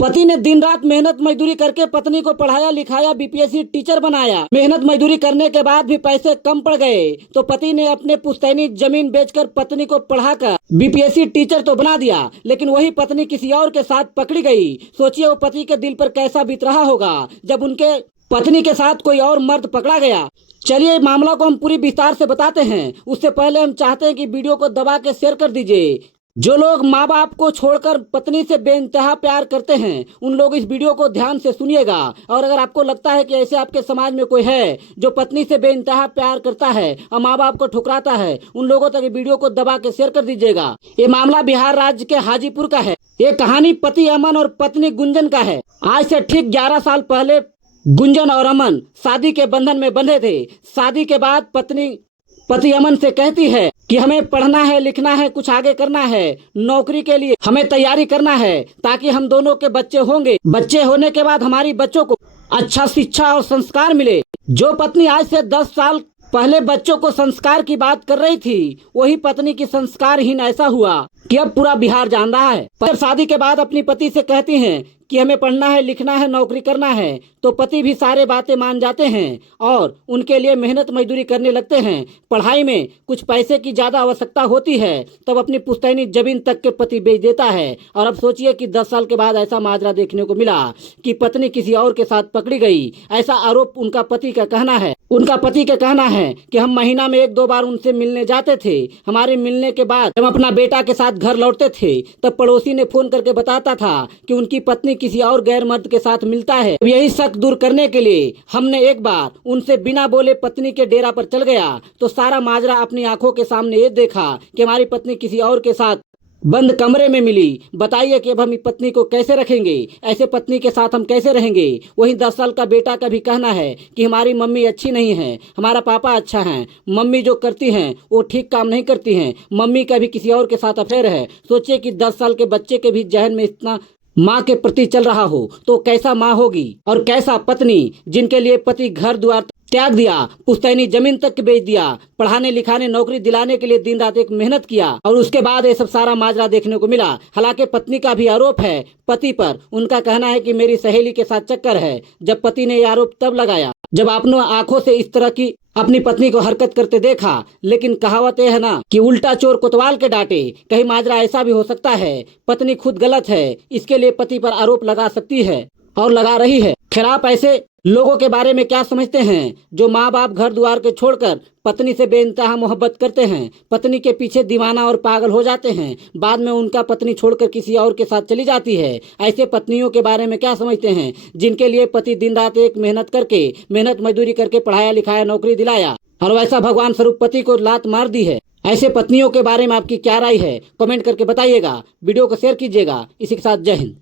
पति ने दिन रात मेहनत मजदूरी करके पत्नी को पढ़ाया लिखाया, बीपीएससी टीचर बनाया। मेहनत मजदूरी करने के बाद भी पैसे कम पड़ गए तो पति ने अपने पुश्तैनी जमीन बेचकर पत्नी को पढ़ाकर बीपीएससी टीचर तो बना दिया, लेकिन वही पत्नी किसी और के साथ पकड़ी गई। सोचिए वो पति के दिल पर कैसा बीत रहा होगा जब उनके पत्नी के साथ कोई और मर्द पकड़ा गया। चलिए मामला को हम पूरी विस्तार से बताते हैं। उससे पहले हम चाहते हैं कि वीडियो को दबा के शेयर कर दीजिए। जो लोग माँ बाप को छोड़कर पत्नी से बेइंतहा प्यार करते हैं उन लोग इस वीडियो को ध्यान से सुनिएगा। और अगर आपको लगता है कि ऐसे आपके समाज में कोई है जो पत्नी से बेइंतहा प्यार करता है और माँ बाप को ठुकराता है, उन लोगों तक वीडियो को दबा के शेयर कर दीजिएगा। ये मामला बिहार राज्य के हाजीपुर का है। ये कहानी पति अमन और पत्नी गुंजन का है। आज से ठीक 11 साल पहले गुंजन और अमन शादी के बंधन में बंधे थे। शादी के बाद पति अमन से कहती है कि हमें पढ़ना है, लिखना है, कुछ आगे करना है, नौकरी के लिए हमें तैयारी करना है ताकि हम दोनों के बच्चे होंगे। बच्चे होने के बाद हमारी बच्चों को अच्छा शिक्षा और संस्कार मिले। जो पत्नी आज से 10 साल पहले बच्चों को संस्कार की बात कर रही थी, वही पत्नी की संस्कारहीन ऐसा हुआ कि अब पूरा बिहार जान रहा है। पर शादी के बाद अपनी पति से कहती हैं कि हमें पढ़ना है, लिखना है, नौकरी करना है, तो पति भी सारे बातें मान जाते हैं और उनके लिए मेहनत मजदूरी करने लगते हैं। पढ़ाई में कुछ पैसे की ज्यादा आवश्यकता होती है तब अपनी पुश्तैनी जमीन तक के पति बेच देता है। और अब सोचिए कि 10 साल के बाद ऐसा माजरा देखने को मिला कि पत्नी किसी और के साथ पकड़ी गई। ऐसा आरोप उनका पति का कहना है। उनका पति का कहना है कि हम महीना में 1-2 बार उनसे मिलने जाते थे। हमारे मिलने के बाद जब अपना बेटा के साथ घर लौटते थे तब पड़ोसी ने फोन करके बताता था कि उनकी पत्नी किसी और गैर मर्द के साथ मिलता है। यही शक दूर करने के लिए हमने एक बार उनसे बिना बोले पत्नी के डेरा पर चल गया तो सारा माजरा अपनी आंखों के सामने ये देखा कि हमारी पत्नी किसी और के साथ बंद कमरे में मिली। बताइए कि अब हम पत्नी को कैसे रखेंगे, ऐसे पत्नी के साथ हम कैसे रहेंगे। वहीं 10 साल का बेटा का भी कहना है कि हमारी मम्मी अच्छी नहीं है, हमारा पापा अच्छा है, मम्मी जो करती हैं वो ठीक काम नहीं करती हैं, मम्मी का भी किसी और के साथ अफेयर है। सोचिए कि 10 साल के बच्चे के भी जहन में इतना माँ के प्रति चल रहा हो तो कैसा माँ होगी और कैसा पत्नी जिनके लिए पति घर द्वार त्याग दिया, पुश्तैनी जमीन तक बेच दिया, पढ़ाने लिखाने नौकरी दिलाने के लिए दिन रात एक मेहनत किया और उसके बाद ये सब सारा माजरा देखने को मिला। हालांकि पत्नी का भी आरोप है पति पर। उनका कहना है कि मेरी सहेली के साथ चक्कर है। जब पति ने ये आरोप तब लगाया जब आपने आंखों से इस तरह की अपनी पत्नी को हरकत करते देखा। लेकिन कहावत है ना कि उल्टा चोर कोतवाल के डांटे। कहीं माजरा ऐसा भी हो सकता है पत्नी खुद गलत है, इसके लिए पति पर आरोप लगा सकती है और लगा रही है। खैर आप ऐसे लोगों के बारे में क्या समझते हैं जो माँ बाप घर द्वार के छोड़कर पत्नी से बेइंतहा मोहब्बत करते हैं, पत्नी के पीछे दीवाना और पागल हो जाते हैं, बाद में उनका पत्नी छोड़कर किसी और के साथ चली जाती है। ऐसे पत्नियों के बारे में क्या समझते हैं जिनके लिए पति दिन रात एक मेहनत मजदूरी करके पढ़ाया लिखाया, नौकरी दिलाया और वैसा भगवान स्वरूप पति को लात मार दी है। ऐसे पत्नियों के बारे में आपकी क्या राय है, कमेंट करके बताइएगा। वीडियो को शेयर कीजिएगा। इसी के साथ जय हिंद।